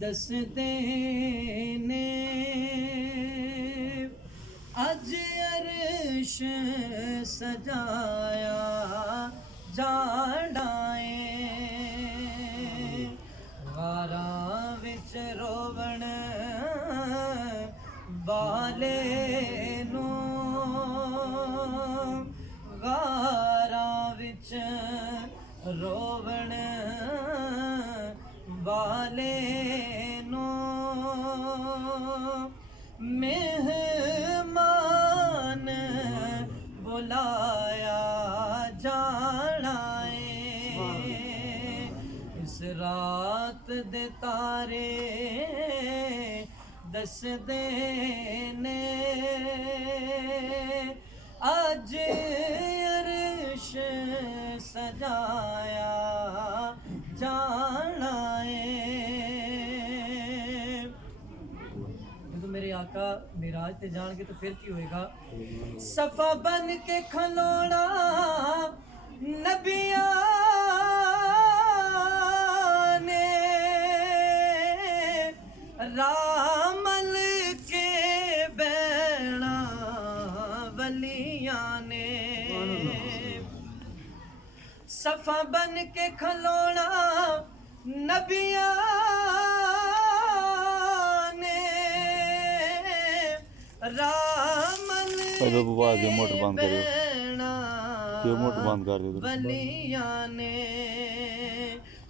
دسدے نے اج عرش سجایا جانا غاراں وچ روون والے نوں غاراں وچ روون والے نوں مہمان بلایا جانا اس رات دے تارے دسدے نے اج عرش سجایا جانا جدو میرے آقا معراج تے جان کے تو پھر کی ہوئے گا صفا بن کے کھلونا نبیاں نے رامل کے بینا ولیاں نے صفا بن کے کھلونا نبیاں نے رامل کے بینا ولیاں نے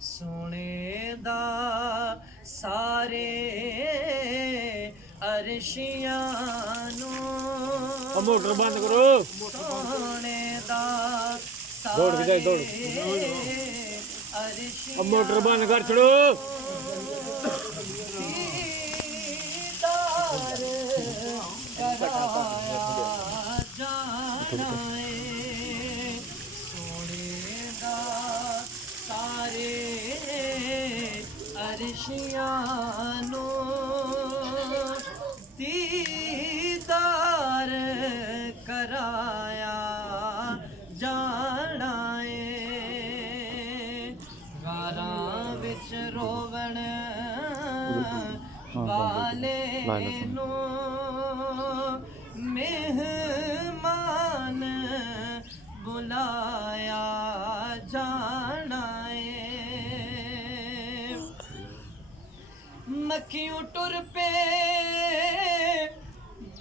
سونے دا سارے عرشیاں نوں موٹر بند کرو سونے دا دوڑ کے جائے دوڑ اب موٹر بند کر چھڑو سارے عرشیاں دیدار کرایا جانا غاراں وچ روون والے نوں مہمان بلایا جانا مکھیوں ٹر پے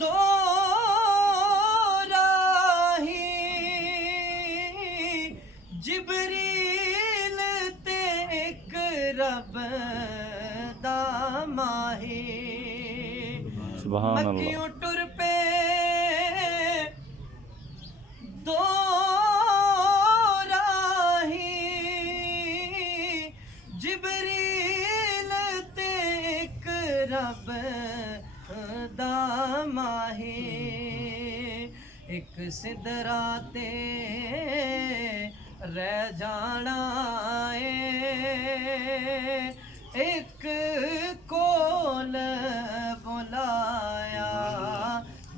دو راہی جبریل تے ایک رب دا ماہی مکھیوں ٹر پے دو راہی جبریل تے ایک رب دا ماہی ایک سدرا تے رہ جانا ایک کول بلایا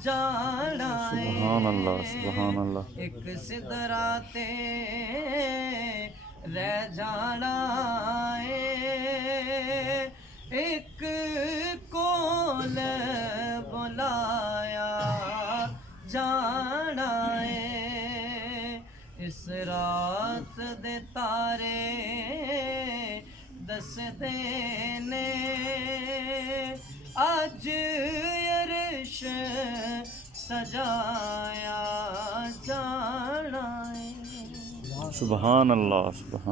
جانا سبحان اللہ سبحان اللہ ایک سدرا تے رہ جانا ایک کول بلایا جانا اس رات دے تارے دسدے نے اج عرش سجایا جانا سبحان اللہ سبحان